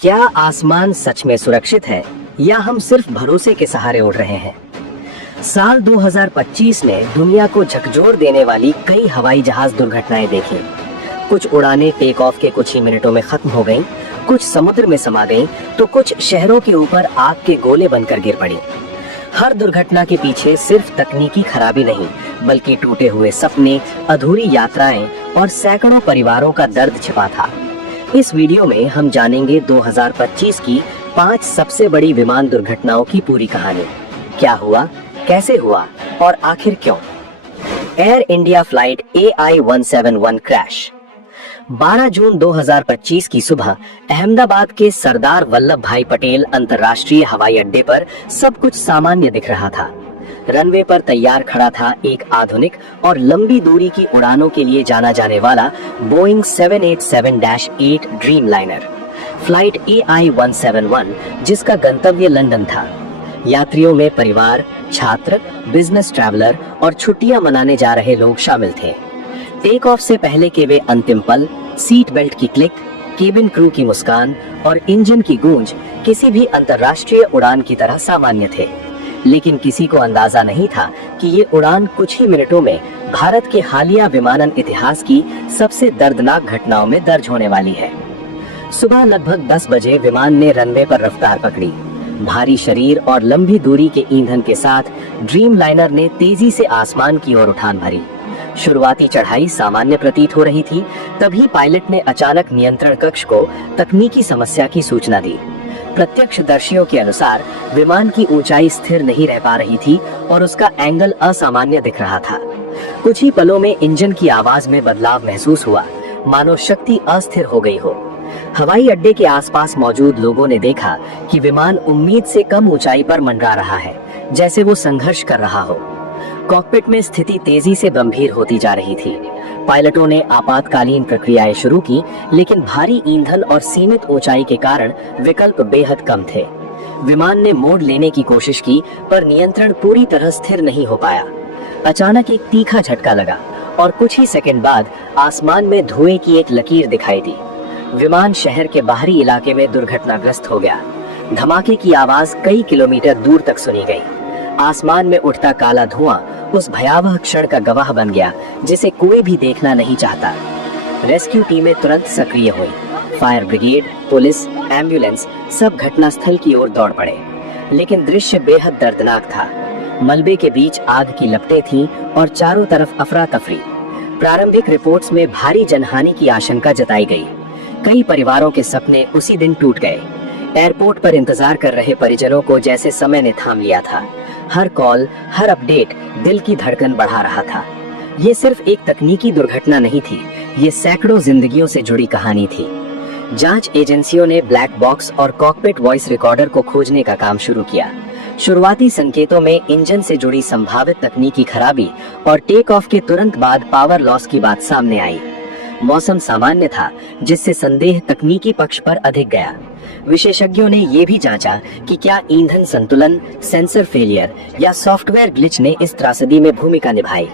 क्या आसमान सच में सुरक्षित है या हम सिर्फ भरोसे के सहारे उड़ रहे हैं? साल 2025 ने दुनिया को झकझोर देने वाली कई हवाई जहाज दुर्घटनाएं देखी। कुछ उड़ानें टेक ऑफ के कुछ ही मिनटों में खत्म हो गईं, कुछ समुद्र में समा गईं, तो कुछ शहरों के ऊपर आग के गोले बनकर गिर पड़ी। हर दुर्घटना के पीछे सिर्फ तकनीकी खराबी नहीं, बल्कि टूटे हुए सपने, अधूरी यात्राएं और सैकड़ों परिवारों का दर्द छिपा था। इस वीडियो में हम जानेंगे 2025 की 5 सबसे बड़ी विमान दुर्घटनाओं की पूरी कहानी। क्या हुआ, कैसे हुआ और आखिर क्यों? Air India flight AI-171 crash. 12 जून 2025 की सुबह अहमदाबाद के सरदार वल्लभ भाई पटेल अंतर्राष्ट्रीय हवाई अड्डे पर सब कुछ सामान्य दिख रहा था। रनवे पर तैयार खड़ा था एक आधुनिक और लंबी दूरी की उड़ानों के लिए जाना जाने वाला बोइंग 787-8 ड्रीमलाइनर फ्लाइट AI-171, जिसका गंतव्य लंदन था। यात्रियों में परिवार, छात्र, बिजनेस ट्रैवलर और छुट्टियां मनाने जा रहे लोग शामिल थे। टेक ऑफ से पहले के वे अंतिम पल, सीट बेल्ट की क्लिक, केबिन क्रू की मुस्कान और इंजन की गूंज किसी भी अंतर्राष्ट्रीय उड़ान की तरह सामान्य थे। लेकिन किसी को अंदाजा नहीं था कि ये उड़ान कुछ ही मिनटों में भारत के हालिया विमानन इतिहास की सबसे दर्दनाक घटनाओं में दर्ज होने वाली है। सुबह लगभग 10 बजे विमान ने रनवे पर रफ्तार पकड़ी। भारी शरीर और लंबी दूरी के ईंधन के साथ ड्रीमलाइनर ने तेजी से आसमान की ओर उठान भरी। शुरुआती चढ़ाई सामान्य प्रतीत हो रही थी, तभी पायलट ने अचानक नियंत्रण कक्ष को तकनीकी समस्या की सूचना दी। प्रत्यक्षदर्शियों के अनुसार विमान की ऊंचाई स्थिर नहीं रह पा रही थी और उसका एंगल असामान्य दिख रहा था। कुछ ही पलों में इंजन की आवाज में बदलाव महसूस हुआ, मानो शक्ति अस्थिर हो गई हो। हवाई अड्डे के आसपास मौजूद लोगों ने देखा कि विमान उम्मीद से कम ऊंचाई पर मंडरा रहा है, जैसे वो संघर्ष कर रहा हो। कॉकपिट में स्थिति तेजी से गंभीर होती जा रही थी। पायलटों ने आपातकालीन प्रक्रियाएं शुरू की, लेकिन भारी ईंधन और सीमित ऊंचाई के कारण विकल्प बेहद कम थे। विमान ने मोड़ लेने की कोशिश की, पर नियंत्रण पूरी तरह स्थिर नहीं हो पाया। अचानक एक तीखा झटका लगा और कुछ ही सेकंड बाद आसमान में धुएं की एक लकीर दिखाई दी। विमान शहर के बाहरी इलाके में दुर्घटनाग्रस्त हो गया। धमाके की आवाज कई किलोमीटर दूर तक सुनी गई। आसमान में उठता काला धुआं उस भयावह क्षण का गवाह बन गया, जिसे कोई भी देखना नहीं चाहता। रेस्क्यू टीमें तुरंत सक्रिय हुई। फायर ब्रिगेड, पुलिस, एम्बुलेंस सब घटनास्थल की ओर दौड़ पड़े। लेकिन दृश्य बेहद दर्दनाक था। मलबे के बीच आग की लपटें थीं और चारों तरफ अफरा तफरी। प्रारंभिक रिपोर्ट्स में भारी जनहानि की आशंका जताई गई। कई परिवारों के सपने उसी दिन टूट गए। एयरपोर्ट पर इंतजार कर रहे परिजनों को जैसे समय ने थाम लिया था। हर कॉल, हर अपडेट दिल की धड़कन बढ़ा रहा था। ये सिर्फ एक तकनीकी दुर्घटना नहीं थी, ये सैकड़ों जिंदगियों से जुड़ी कहानी थी। जांच एजेंसियों ने ब्लैक बॉक्स और कॉकपिट वॉइस रिकॉर्डर को खोजने का काम शुरू किया। शुरुआती संकेतों में इंजन से जुड़ी संभावित तकनीकी खराबी और टेक ऑफ के तुरंत बाद पावर लॉस की बात सामने आई। मौसम सामान्य था, जिससे संदेह तकनीकी पक्ष पर अधिक गया। विशेषज्ञों ने ये भी जांचा कि क्या ईंधन संतुलन, सेंसर फेलियर या सॉफ्टवेयर ग्लिच ने इस त्रासदी में भूमिका निभाई।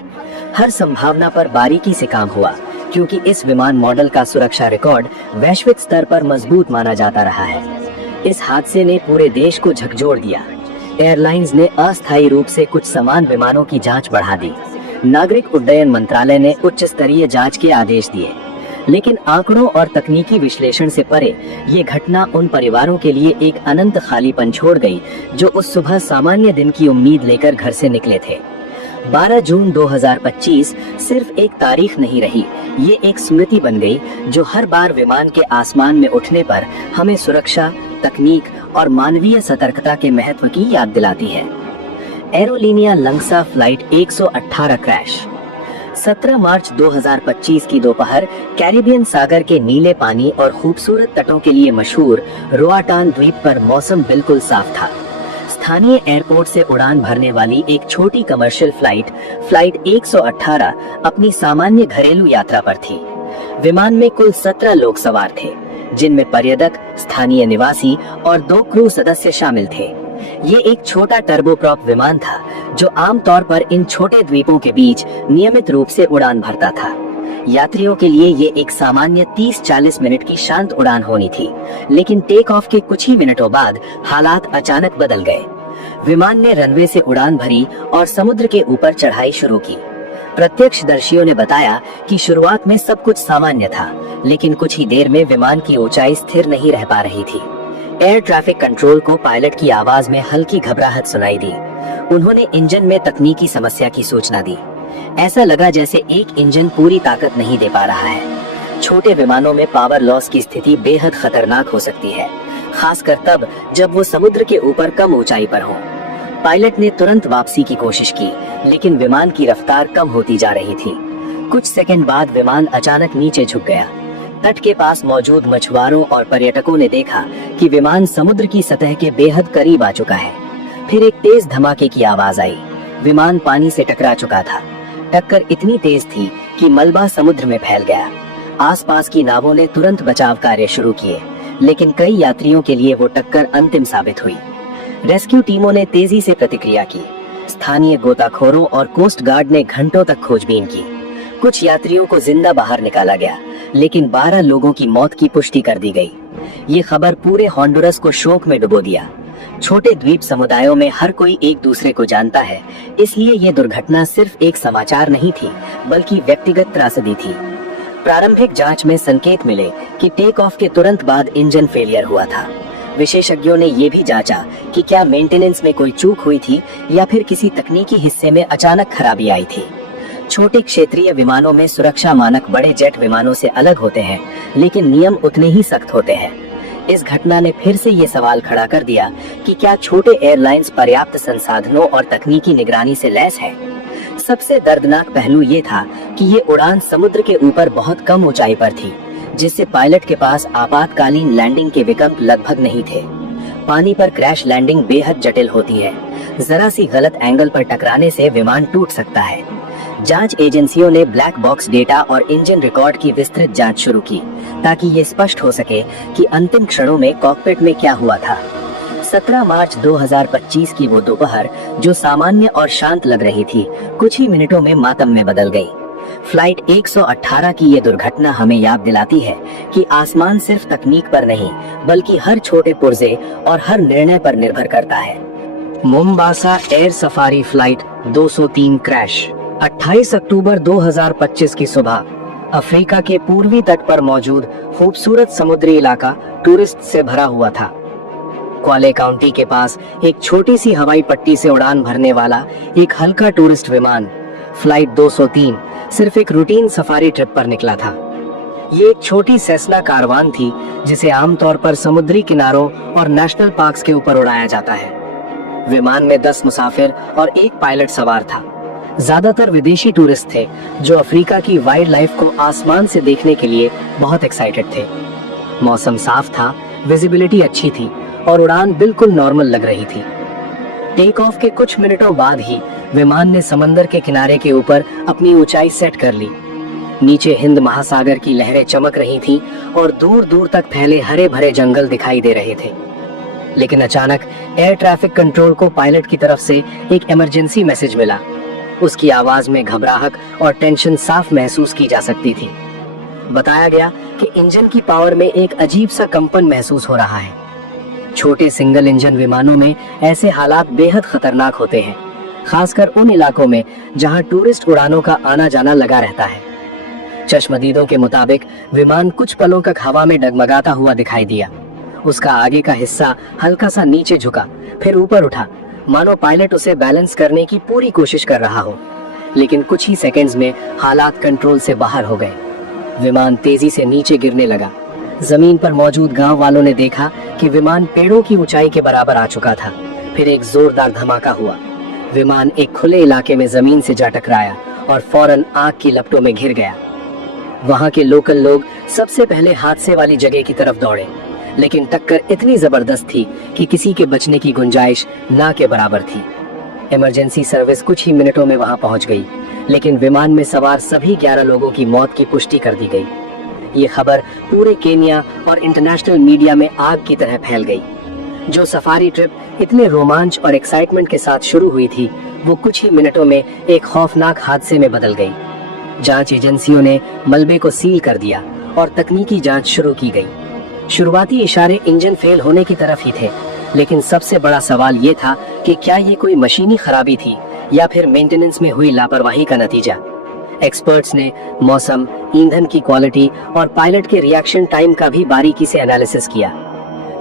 हर संभावना पर बारीकी से काम हुआ, क्योंकि इस विमान मॉडल का सुरक्षा रिकॉर्ड वैश्विक स्तर पर मजबूत माना जाता रहा है। इस हादसे ने पूरे देश को झकझोर दिया। एयरलाइंस ने अस्थायी रूप से कुछ समान विमानों की जांच बढ़ा दी। नागरिक उड्डयन मंत्रालय ने उच्च स्तरीय जांच के आदेश दिए। लेकिन आंकड़ों और तकनीकी विश्लेषण से परे ये घटना उन परिवारों के लिए एक अनंत खालीपन छोड़ गई, जो उस सुबह सामान्य दिन की उम्मीद लेकर घर से निकले थे। 12 जून 2025 सिर्फ एक तारीख नहीं रही, ये एक स्मृति बन गई, जो हर बार विमान के आसमान में उठने पर हमें सुरक्षा, तकनीक और मानवीय सतर्कता के महत्व की याद दिलाती है। एरोलिनिया लंगसा फ्लाइट 118 क्रैश। 17 मार्च 2025 की दोपहर कैरिबियन सागर के नीले पानी और खूबसूरत तटों के लिए मशहूर रोआटान द्वीप पर मौसम बिल्कुल साफ था। स्थानीय एयरपोर्ट से उड़ान भरने वाली एक छोटी कमर्शियल फ्लाइट 118 अपनी सामान्य घरेलू यात्रा पर थी। विमान में कुल 17 लोग सवार थे, जिनमें पर्यटक, स्थानीय निवासी और 2 क्रू सदस्य शामिल थे। ये एक छोटा टर्बोप्रॉप विमान था, जो आमतौर पर इन छोटे द्वीपों के बीच नियमित रूप से उड़ान भरता था। यात्रियों के लिए ये एक सामान्य 30-40 मिनट की शांत उड़ान होनी थी, लेकिन टेक ऑफ के कुछ ही मिनटों बाद हालात अचानक बदल गए। विमान ने रनवे से उड़ान भरी और समुद्र के ऊपर चढ़ाई शुरू की। प्रत्यक्षदर्शियों ने बताया कि शुरुआत में सब कुछ सामान्य था, लेकिन कुछ ही देर में विमान की ऊंचाई स्थिर नहीं रह पा रही थी। एयर ट्रैफिक कंट्रोल को पायलट की आवाज में हल्की घबराहट सुनाई दी। उन्होंने इंजन में तकनीकी समस्या की सूचना दी। ऐसा लगा जैसे एक इंजन पूरी ताकत नहीं दे पा रहा है। छोटे विमानों में पावर लॉस की स्थिति बेहद खतरनाक हो सकती है, खासकर तब जब वो समुद्र के ऊपर कम ऊंचाई पर हो। पायलट ने तुरंत वापसी की कोशिश की, लेकिन विमान की रफ्तार कम होती जा रही थी। कुछ सेकंड बाद विमान अचानक नीचे झुक गया। तट के पास मौजूद मछुआरों और पर्यटकों ने देखा कि विमान समुद्र की सतह के बेहद करीब आ चुका है। फिर एक तेज धमाके की आवाज आई। विमान पानी से टकरा चुका था। टक्कर इतनी तेज थी कि मलबा समुद्र में फैल गया। आसपास की नावों ने तुरंत बचाव कार्य शुरू किए, लेकिन कई यात्रियों के लिए वो टक्कर अंतिम साबित हुई। रेस्क्यू टीमों ने तेजी से प्रतिक्रिया की। स्थानीय गोताखोरों और कोस्ट गार्ड ने घंटों तक खोजबीन की। कुछ यात्रियों को जिंदा बाहर निकाला गया, लेकिन 12 लोगों की मौत की पुष्टि कर दी गई। ये खबर पूरे हॉन्डुरस को शोक में डुबो दिया। छोटे द्वीप समुदायों में हर कोई एक दूसरे को जानता है, इसलिए ये दुर्घटना सिर्फ एक समाचार नहीं थी, बल्कि व्यक्तिगत त्रासदी थी। प्रारंभिक जांच में संकेत मिले कि टेक ऑफ के तुरंत बाद इंजन फेलियर हुआ था। विशेषज्ञों ने ये भी जांचा कि क्या मेंटेनेंस में कोई चूक हुई थी या फिर किसी तकनीकी हिस्से में अचानक खराबी आई थी। छोटे क्षेत्रीय विमानों में सुरक्षा मानक बड़े जेट विमानों से अलग होते हैं, लेकिन नियम उतने ही सख्त होते हैं। इस घटना ने फिर से ये सवाल खड़ा कर दिया कि क्या छोटे एयरलाइंस पर्याप्त संसाधनों और तकनीकी निगरानी से लैस है। सबसे दर्दनाक पहलू ये था कि ये उड़ान समुद्र के ऊपर बहुत कम ऊंचाई पर थी, जिससे पायलट के पास आपातकालीन लैंडिंग के विकल्प लगभग नहीं थे। पानी पर क्रैश लैंडिंग बेहद जटिल होती है। जरा सी गलत एंगल पर टकराने से विमान टूट सकता है। जांच एजेंसियों ने ब्लैक बॉक्स डेटा और इंजन रिकॉर्ड की विस्तृत जांच शुरू की, ताकि ये स्पष्ट हो सके कि अंतिम क्षणों में कॉकपिट में क्या हुआ था। 17 मार्च 2025 की वो दोपहर, जो सामान्य और शांत लग रही थी, कुछ ही मिनटों में मातम में बदल गई। फ्लाइट 118 की ये दुर्घटना हमें याद दिलाती है कि आसमान सिर्फ तकनीक पर नहीं, बल्कि हर छोटे पुर्जे और हर निर्णय पर निर्भर करता है। Mombasa air safari flight 203 crash. 28 अक्टूबर 2025 की सुबह अफ्रीका के पूर्वी तट पर मौजूद खूबसूरत समुद्री इलाका टूरिस्ट से भरा हुआ था। क्वाले काउंटी के पास एक छोटी सी हवाई पट्टी से उड़ान भरने वाला एक हल्का टूरिस्ट विमान फ्लाइट 203 सिर्फ एक रूटीन सफारी ट्रिप पर निकला था। ये एक छोटी सेस्ना कारवान थी, जिसे आमतौर पर समुद्री किनारों और नेशनल पार्क्स के ऊपर उड़ाया जाता है। विमान में 10 मुसाफिर और एक पायलट सवार था। ज्यादातर विदेशी टूरिस्ट थे, जो अफ्रीका की वाइल्ड लाइफ को आसमान से देखने के लिए बहुत एक्साइटेड थे। मौसम साफ था, विजिबिलिटी अच्छी थी और उड़ान बिल्कुल नॉर्मल लग रही थी। टेक ऑफ के कुछ मिनटों बाद ही विमान ने समंदर के किनारे के ऊपर अपनी ऊंचाई सेट कर ली। नीचे हिंद महासागर की लहरें चमक रही थीं और दूर दूर तक फैले हरे भरे जंगल दिखाई दे रहे थे। लेकिन अचानक एयर ट्रैफिक कंट्रोल को पायलट की तरफ से एक इमरजेंसी मैसेज मिला। उसकी आवाज में घबराहट और टेंशन साफ महसूस की जा सकती थी। बताया गया कि इंजन की पावर में एक अजीब सा कंपन महसूस हो रहा है। छोटे सिंगल इंजन विमानों में ऐसे हालात बेहद खतरनाक होते हैं, खासकर उन इलाकों में जहां टूरिस्ट उड़ानों का आना जाना लगा रहता है। चश्मदीदों के मुताबिक विमान कुछ पलों तक हवा में डगमगाता हुआ दिखाई दिया। उसका आगे का हिस्सा हल्का सा नीचे झुका, फिर ऊपर उठा, मानो पायलट उसे बैलेंस करने की पूरी कोशिश कर रहा हो। लेकिन कुछ ही सेकंड्स में हालात कंट्रोल से बाहर हो गए। विमान तेजी से नीचे गिरने लगा। जमीन पर मौजूद गांव वालों ने देखा कि विमान पेड़ों की ऊंचाई के बराबर आ चुका था। फिर एक जोरदार धमाका हुआ। विमान एक खुले इलाके में जमीन से जा टकराया और फौरन आग की लपटों में घिर गया। वहां के लोकल लोग सबसे पहले हादसे वाली जगह की तरफ दौड़े, लेकिन टक्कर इतनी जबरदस्त थी कि किसी के बचने की गुंजाइश ना के बराबर थी। इमरजेंसी सर्विस कुछ ही मिनटों में वहां पहुंच गई, लेकिन विमान में सवार सभी 11 लोगों की मौत की पुष्टि कर दी गई। ये खबर पूरे केन्या और इंटरनेशनल मीडिया में आग की तरह फैल गई। जो सफारी ट्रिप इतने रोमांच और एक्साइटमेंट के साथ शुरू हुई थी, वो कुछ ही मिनटों में एक खौफनाक हादसे में बदल गई। जांच एजेंसियों ने मलबे को सील कर दिया और तकनीकी जांच शुरू की गई। शुरुआती इशारे इंजन फेल होने की तरफ ही थे, लेकिन सबसे बड़ा सवाल ये था कि क्या ये कोई मशीनी खराबी थी या फिर मेंटेनेंस में हुई लापरवाही का नतीजा। एक्सपर्ट्स ने मौसम, ईंधन की क्वालिटी और पायलट के रिएक्शन टाइम का भी बारीकी से एनालिसिस किया।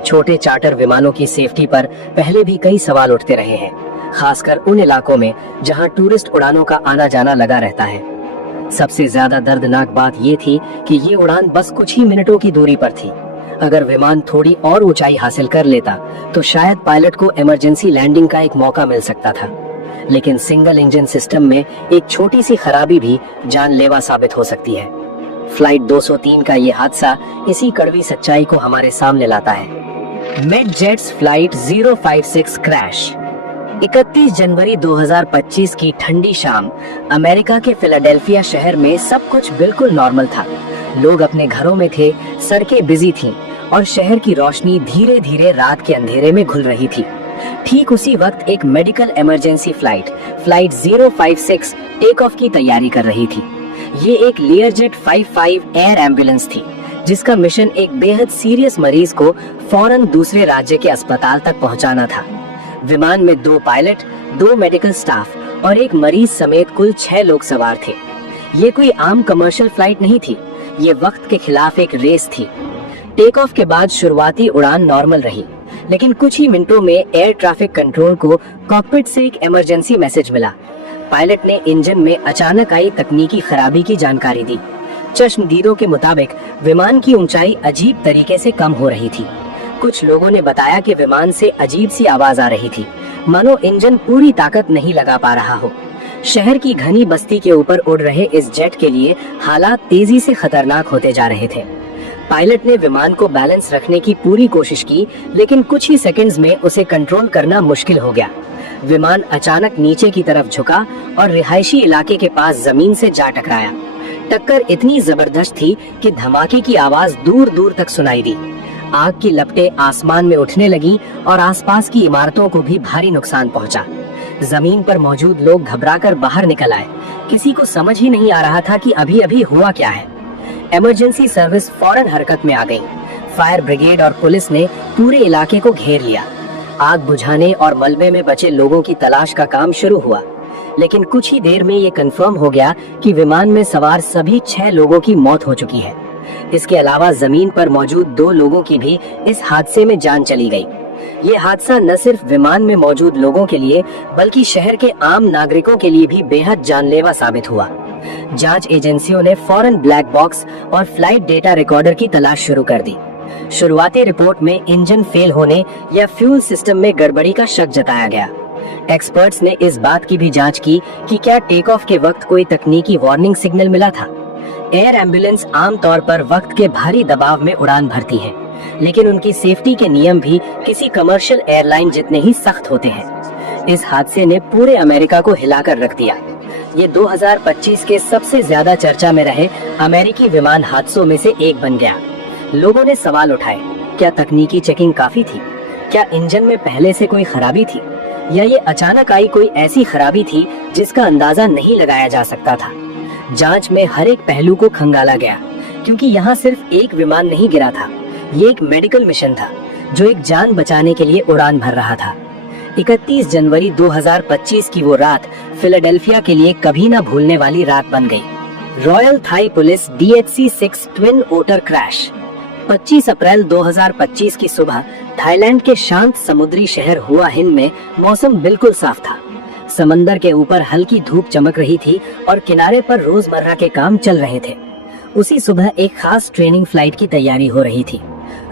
छोटे चार्टर विमानों की सेफ्टी पर पहले भी कई सवाल उठते रहे हैं, खासकर उन इलाकों में जहां टूरिस्ट उड़ानों का आना जाना लगा रहता है। सबसे ज्यादा दर्दनाक बात ये थी कि ये उड़ान बस कुछ ही मिनटों की दूरी पर थी। अगर विमान थोड़ी और ऊंचाई हासिल कर लेता तो शायद पायलट को इमरजेंसी लैंडिंग का एक मौका मिल सकता था, लेकिन सिंगल इंजन सिस्टम में एक छोटी सी खराबी भी जानलेवा साबित हो सकती है। फ्लाइट 203 का ये हादसा इसी कड़वी सच्चाई को हमारे सामने लाता है। मेडजेट्स फ्लाइट 056 क्रैश। 31 जनवरी 2025 की ठंडी शाम अमेरिका के फिलाडेल्फिया शहर में सब कुछ बिल्कुल नॉर्मल था। लोग अपने घरों में थे, सड़कें बिजी थीं और शहर की रोशनी धीरे धीरे रात के अंधेरे में घुल रही थी। ठीक उसी वक्त एक medical emergency flight 056 take off की तैयारी कर रही थी। ये एक लियरजेट 55 एयर एम्बुलेंस थी, जिसका मिशन एक बेहद सीरियस मरीज को फौरन दूसरे राज्य के अस्पताल तक पहुंचाना था। विमान में 2 पायलट, 2 मेडिकल स्टाफ और एक मरीज समेत कुल 6 लोग सवार थे। ये कोई आम कमर्शियल फ्लाइट नहीं थी, ये वक्त के खिलाफ एक रेस थी। टेक ऑफ के बाद शुरुआती उड़ान नॉर्मल रही, लेकिन कुछ ही मिनटों में एयर ट्रैफिक कंट्रोल को कॉकपिट से एक इमरजेंसी मैसेज मिला। पायलट ने इंजन में अचानक आई तकनीकी खराबी की जानकारी दी। चश्मदीदों के मुताबिक विमान की ऊंचाई अजीब तरीके से कम हो रही थी। कुछ लोगों ने बताया कि विमान से अजीब सी आवाज आ रही थी, मानो इंजन पूरी ताकत नहीं लगा पा रहा हो। शहर की घनी बस्ती के ऊपर उड़ रहे इस जेट के लिए हालात तेजी से खतरनाक होते जा रहे थे। पायलट ने विमान को बैलेंस रखने की पूरी कोशिश की, लेकिन कुछ ही सेकंड्स में उसे कंट्रोल करना मुश्किल हो गया। विमान अचानक नीचे की तरफ झुका और रिहायशी इलाके के पास जमीन से जा टकराया। टक्कर इतनी जबरदस्त थी कि धमाके की आवाज दूर दूर तक सुनाई दी। आग की लपटें आसमान में उठने लगी और आसपास की इमारतों को भी भारी नुकसान पहुंचा। जमीन पर मौजूद लोग घबराकर बाहर निकल आए। किसी को समझ ही नहीं आ रहा था कि अभी अभी हुआ क्या है। इमरजेंसी सर्विस फौरन हरकत में आ गई। फायर ब्रिगेड और पुलिस ने पूरे इलाके को घेर लिया। आग बुझाने और मलबे में बचे लोगों की तलाश का काम शुरू हुआ, लेकिन कुछ ही देर में ये कंफर्म हो गया कि विमान में सवार सभी 6 लोगों की मौत हो चुकी है। इसके अलावा जमीन पर मौजूद 2 लोगों की भी इस हादसे में जान चली गई। ये हादसा न सिर्फ विमान में मौजूद लोगों के लिए बल्कि शहर के आम नागरिकों के लिए भी बेहद जानलेवा साबित हुआ। जांच एजेंसियों ने फौरन ब्लैक बॉक्स और फ्लाइट डेटा रिकॉर्डर की तलाश शुरू कर दी। शुरुआती रिपोर्ट में इंजन फेल होने या फ्यूल सिस्टम में गड़बड़ी का शक जताया गया। एक्सपर्ट्स ने इस बात की भी जांच की कि क्या टेक ऑफ के वक्त कोई तकनीकी वार्निंग सिग्नल मिला था। एयर एम्बुलेंस आमतौर पर वक्त के भारी दबाव में उड़ान भरती है, लेकिन उनकी सेफ्टी के नियम भी किसी कमर्शियल एयरलाइन जितने ही सख्त होते हैं। इस हादसे ने पूरे अमेरिका को हिलाकर रख दिया। ये 2025 के सबसे ज्यादा चर्चा में रहे अमेरिकी विमान हादसों में से एक बन गया। लोगों ने सवाल उठाए, क्या तकनीकी चेकिंग काफी थी? क्या इंजन में पहले से कोई खराबी थी, या ये अचानक आई कोई ऐसी खराबी थी जिसका अंदाजा नहीं लगाया जा सकता था? जांच में हर एक पहलू को खंगाला गया, क्योंकि यहाँ सिर्फ एक विमान नहीं गिरा था, ये एक मेडिकल मिशन था जो एक जान बचाने के लिए उड़ान भर रहा था। 31 जनवरी 2025 की वो रात फिलाडेल्फिया के लिए कभी न भूलने वाली रात बन गई। Royal Thai police DHC-6 twin Otter crash. 25 अप्रैल 2025 की सुबह थाईलैंड के शांत समुद्री शहर हुआ हिन में मौसम बिल्कुल साफ था। समंदर के ऊपर हल्की धूप चमक रही थी और किनारे पर रोजमर्रा के काम चल रहे थे। उसी सुबह एक खास ट्रेनिंग फ्लाइट की तैयारी हो रही थी।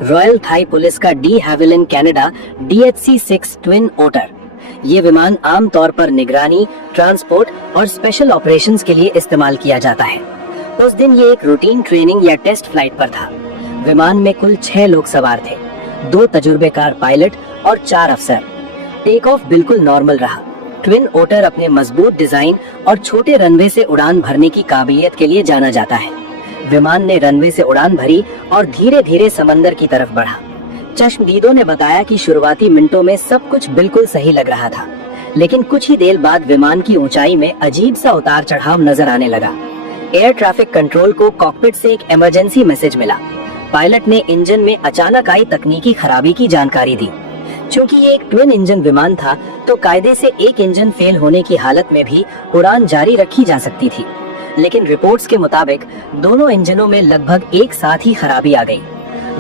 रॉयल थाई पुलिस का डी हैविलन कनाडा DHC-6 ट्विन ओटर। ये विमान आमतौर पर निगरानी, ट्रांसपोर्ट और स्पेशल ऑपरेशंस के लिए इस्तेमाल किया जाता है। उस दिन ये एक रूटीन ट्रेनिंग या टेस्ट फ्लाइट पर था। विमान में कुल 6 लोग सवार थे, 2 तजुर्बेकार पायलट और 4 अफसर। टेक ऑफ बिल्कुल नॉर्मल रहा। ट्विन ओटर अपने मजबूत डिजाइन और छोटे रनवे से उड़ान भरने की काबिलियत के लिए जाना जाता है। विमान ने रनवे से उड़ान भरी और धीरे धीरे समंदर की तरफ बढ़ा। चश्मदीदों ने बताया कि शुरुआती मिनटों में सब कुछ बिल्कुल सही लग रहा था, लेकिन कुछ ही देर बाद विमान की ऊंचाई में अजीब सा उतार चढ़ाव नजर आने लगा। एयर ट्रैफिक कंट्रोल को कॉकपिट से एक इमरजेंसी मैसेज मिला। पायलट ने इंजन में अचानक आई तकनीकी खराबी की जानकारी दी। क्योंकि ये एक ट्विन इंजन विमान था, तो कायदे से एक इंजन फेल होने की हालत में भी उड़ान जारी रखी जा सकती थी। लेकिन रिपोर्ट्स के मुताबिक दोनों इंजनों में लगभग एक साथ ही खराबी आ गई।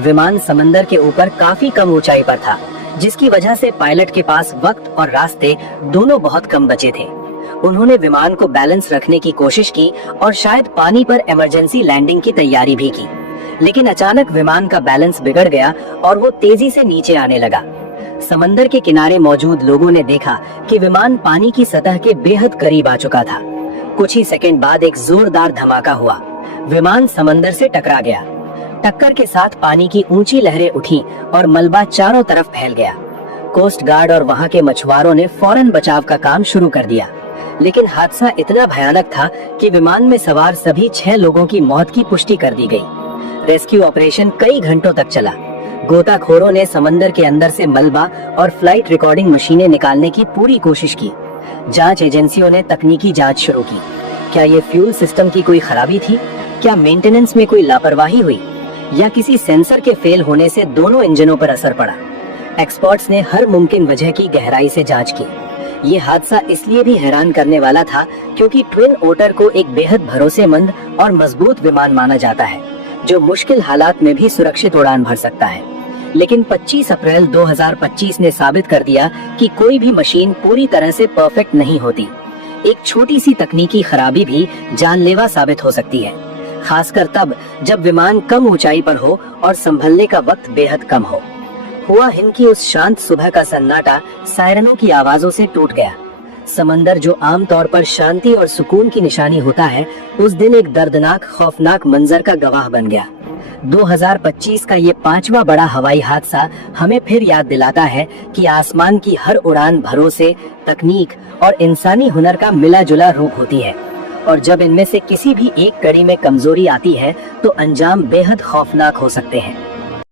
विमान समंदर के ऊपर काफी कम ऊंचाई पर था, जिसकी वजह से पायलट के पास वक्त और रास्ते दोनों बहुत कम बचे थे। उन्होंने विमान को बैलेंस रखने की कोशिश की और शायद पानी पर इमरजेंसी लैंडिंग की तैयारी भी की, लेकिन अचानक विमान का बैलेंस बिगड़ गया और वो तेजी से नीचे आने लगा। समंदर के किनारे मौजूद लोगों ने देखा कि विमान पानी की सतह के बेहद करीब आ चुका था। कुछ ही सेकंड बाद एक जोरदार धमाका हुआ। विमान समंदर से टकरा गया। टक्कर के साथ पानी की ऊंची लहरें उठी और मलबा चारों तरफ फैल गया। कोस्ट गार्ड और वहां के मछुआरों ने फौरन बचाव का काम शुरू कर दिया, लेकिन हादसा इतना भयानक था कि विमान में सवार सभी 6 लोगों की मौत की पुष्टि कर दी गई। रेस्क्यू ऑपरेशन कई घंटों तक चला। गोताखोरों ने समंदर के अंदर से मलबा और फ्लाइट रिकॉर्डिंग मशीनें निकालने की पूरी कोशिश की। जांच एजेंसियों ने तकनीकी जांच शुरू की। क्या ये फ्यूल सिस्टम की कोई खराबी थी? क्या मेंटेनेंस में कोई लापरवाही हुई, या किसी सेंसर के फेल होने से दोनों इंजनों पर असर पड़ा? एक्सपर्ट्स ने हर मुमकिन वजह की गहराई से जांच की। ये हादसा इसलिए भी हैरान करने वाला था क्योंकि ट्विन ओटर को एक बेहद भरोसेमंद और मजबूत विमान माना जाता है, जो मुश्किल हालात में भी सुरक्षित उड़ान भर सकता है। लेकिन 25 अप्रैल 2025 ने साबित कर दिया कि कोई भी मशीन पूरी तरह से परफेक्ट नहीं होती। एक छोटी सी तकनीकी खराबी भी जानलेवा साबित हो सकती है, खासकर तब जब विमान कम ऊंचाई पर हो और संभलने का वक्त बेहद कम हो। हुआ हिंद की उस शांत सुबह का सन्नाटा सायरनों की आवाजों से टूट गया। समंदर, जो आमतौर पर शांति और सुकून की निशानी होता है, उस दिन एक दर्दनाक, खौफनाक मंजर का गवाह बन गया। 2025 का ये 5वां बड़ा हवाई हादसा हमें फिर याद दिलाता है कि आसमान की हर उड़ान भरोसे, तकनीक और इंसानी हुनर का मिला जुला रूप होती है, और जब इनमें से किसी भी एक कड़ी में कमजोरी आती है तो अंजाम बेहद खौफनाक हो सकते हैं।